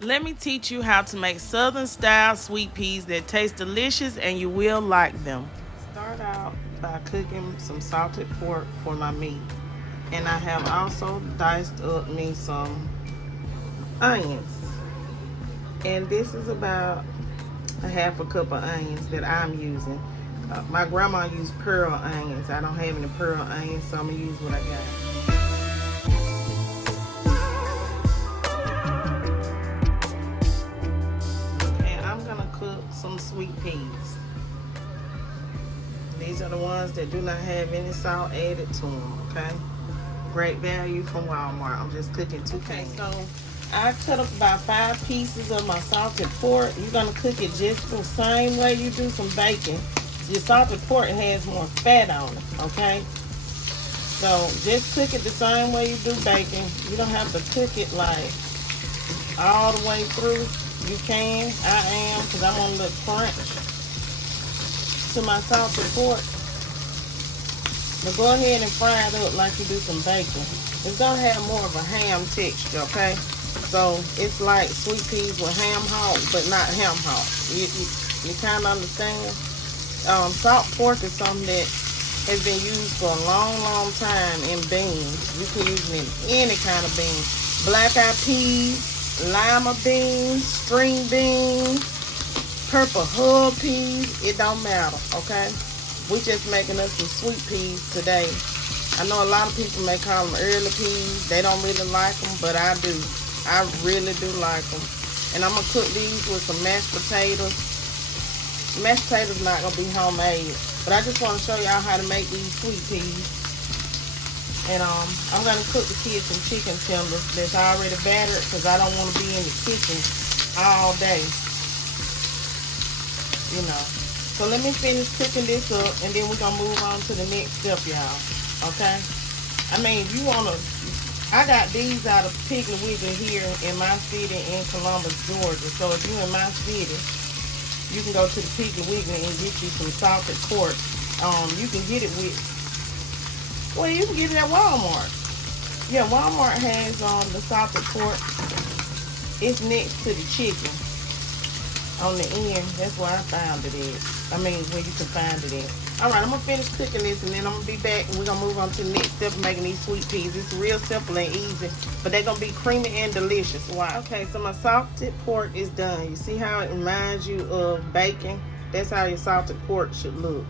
Let me teach you how to make southern style sweet peas that taste delicious and you will like them. Start out by cooking some salted pork for my meat. And I have also diced up me some onions. And this is about a half a cup of onions that I'm using. My grandma used pearl onions. I don't have any pearl onions, so I'm going to use what I got. And I'm going to cook some sweet peas. These are the ones that do not have any salt added to them, okay? Great value from Walmart. I'm just cooking 2 cans. So I cut up about 5 pieces of my salted pork. You're going to cook it just the same way you do some bacon. Your salted pork has more fat on it, okay? So just cook it the same way you do bacon. You don't have to cook it like all the way through. You can. I am, because I want a little crunch to my salted pork. But go ahead and fry it up like you do some bacon. It's going to have more of a ham texture, okay? So it's like sweet peas with ham hock, but not ham hock. You kind of understand? Salt pork is something that has been used for a long, long time in beans. You can use it in any kind of bean. Black-eyed peas, lima beans, string beans, purple hub peas. It don't matter, okay? We just making us some sweet peas today. I know a lot of people may call them early peas. They don't really like them, but I do. I really do like them. And I'm going to cook these with some mashed potatoes. Mashed potatoes not going to be homemade, but I just want to show y'all how to make these sweet peas. And I'm going to cook the kids some chicken tenders that's already battered because I don't want to be in the kitchen all day, you know. So let me finish cooking this up, and then we're going to move on to the next step, y'all, okay? I mean, if you want to, I got these out of Piggly Wiggly here in my city in Columbus, Georgia. So if you're in my city, you can go to the Piggly Wiggly and get you some salted pork. You can get it with, well, you can get it at Walmart. Yeah, Walmart has the salted pork. It's next to the chicken on the end. That's where I found it at. I mean, where you can find it at. Alright, I'm going to finish cooking this, and then I'm going to be back, and we're going to move on to the next step of making these sweet peas. It's real simple and easy, but they're going to be creamy and delicious. Why? Okay, so my salted pork is done. You see how it reminds you of bacon? That's how your salted pork should look.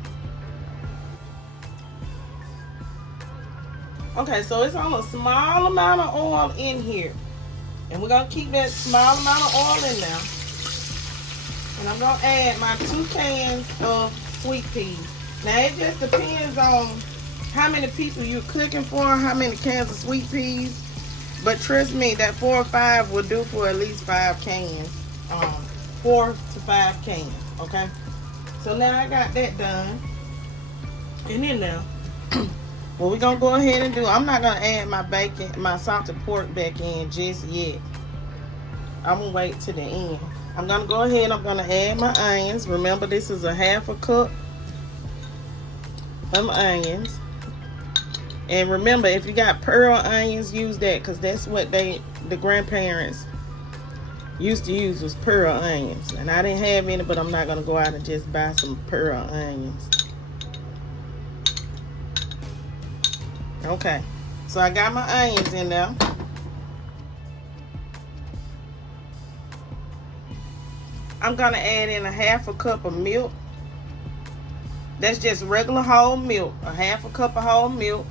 Okay, so it's on a small amount of oil in here, and we're going to keep that small amount of oil in there. And I'm going to add my 2 cans of sweet peas. Now, it just depends on how many people you're cooking for, how many cans of sweet peas. But trust me, that 4 or 5 will do for at least 5 cans. 4 to 5 cans, okay? So now I got that done. And then now, what we're going to go ahead and do, I'm not going to add my bacon, my salted pork back in just yet. I'm going to wait to the end. I'm going to go ahead and I'm going to add my onions. Remember, this is a half a cup of onions. And remember, if you got pearl onions, use that, because that's what the grandparents used to use, was pearl onions. And I didn't have any, but I'm not going to go out and just buy some pearl onions. Okay, so I got my onions in there. I'm going to add in a half a cup of milk. That's just regular whole milk. A half a cup of whole milk.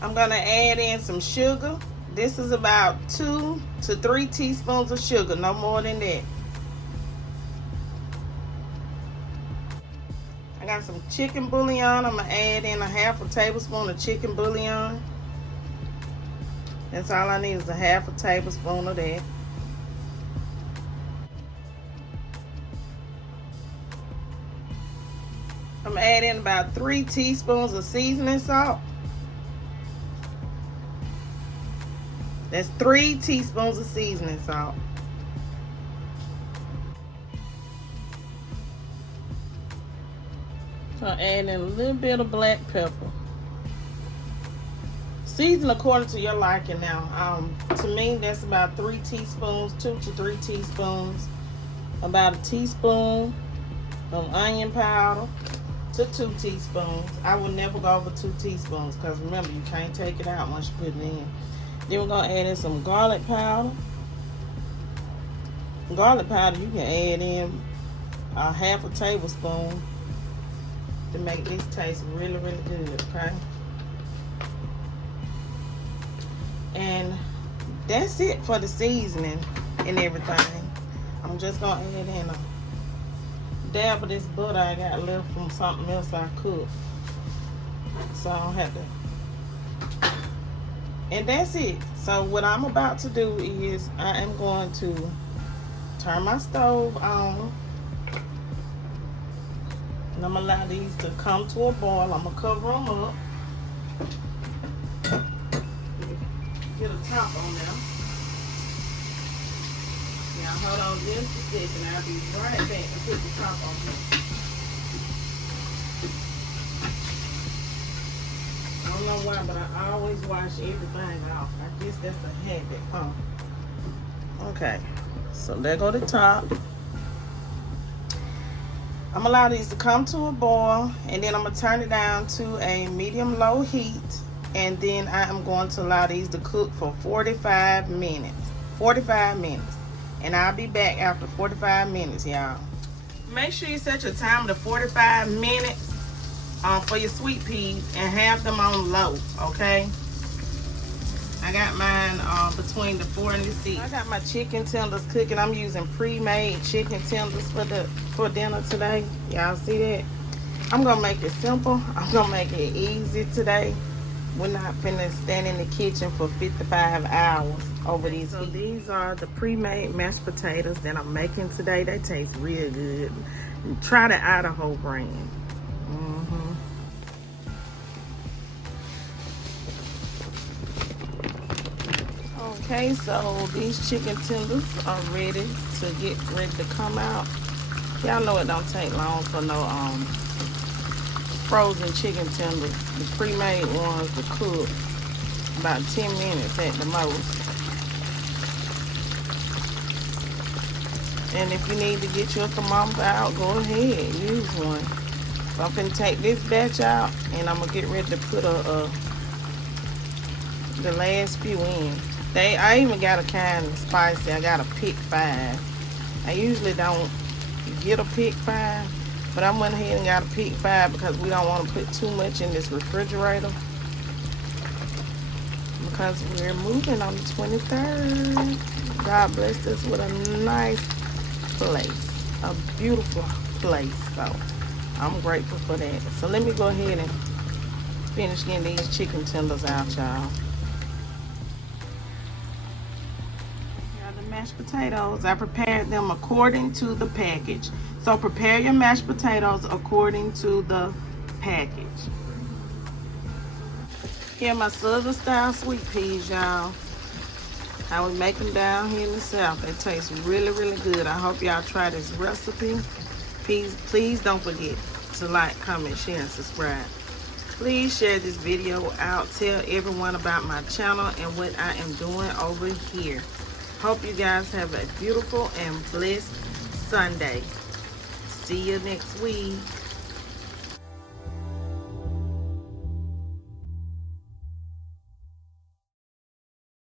I'm going to add in some sugar. This is about 2 to 3 teaspoons of sugar, no more than that. I got some chicken bouillon. I'm going to add in a half a tablespoon of chicken bouillon. That's all I need, is a half a tablespoon of that. I'm adding about 3 teaspoons of seasoning salt. That's 3 teaspoons of seasoning salt. So adding a little bit of black pepper. Season according to your liking now. To me, that's about 3 teaspoons, 2 to 3 teaspoons. About a teaspoon of onion powder to 2 teaspoons. I will never go over 2 teaspoons because remember, you can't take it out once you put it in. Then we're going to add in some garlic powder. Garlic powder, you can add in a half a tablespoon to make this taste really, really good, okay? And that's it for the seasoning and everything. I'm just gonna add in a dab of this butter I got left from something else I cooked, so I don't have to. And that's it. So what I'm about to do is I am going to turn my stove on, and I'm gonna allow these to come to a boil. I'm gonna cover them up. Get a top on them. Now hold on just a second. I'll be right back to put the top on here. I don't know why, but I always wash everything off. I guess that's a habit, huh? Okay, so there go the top. I'm gonna allow these to come to a boil, and then I'm gonna turn it down to a medium-low heat. And then I am going to allow these to cook for 45 minutes. 45 minutes. And I'll be back after 45 minutes, y'all. Make sure you set your timer to 45 minutes for your sweet peas and have them on low, okay? I got mine between the 4 and the 6. I got my chicken tenders cooking. I'm using pre-made chicken tenders for dinner today. Y'all see that? I'm gonna make it simple. I'm gonna make it easy today. We're not finna stand in the kitchen for 55 hours over these. So these are the pre-made mashed potatoes that I'm making today. They taste real good. Try the Idaho brand. Okay, so these chicken tenders are ready to come out. Y'all know it don't take long for no frozen chicken tenders. The pre-made ones to cook about 10 minutes at the most. And if you need to get your thermometer out, go ahead, use one. So I'm gonna take this batch out, and I'm gonna get ready to put the last few in. I even got a kind of spicy. I got a pick 5. I usually don't get a pick 5. But I went ahead and got a pick 5 because we don't want to put too much in this refrigerator. Because we're moving on the 23rd. God blessed us with a nice place. A beautiful place. So I'm grateful for that. So let me go ahead and finish getting these chicken tenders out, y'all. The mashed potatoes, I prepared them according to the package. So prepare your mashed potatoes according to the package. Here are my southern style sweet peas, y'all. I would make them down here in the south. They taste really, really good. I hope y'all try this recipe. Please don't forget to like, comment, share, and subscribe. Please share this video out. Tell everyone about my channel and what I am doing over here. Hope you guys have a beautiful and blessed Sunday. See you next week.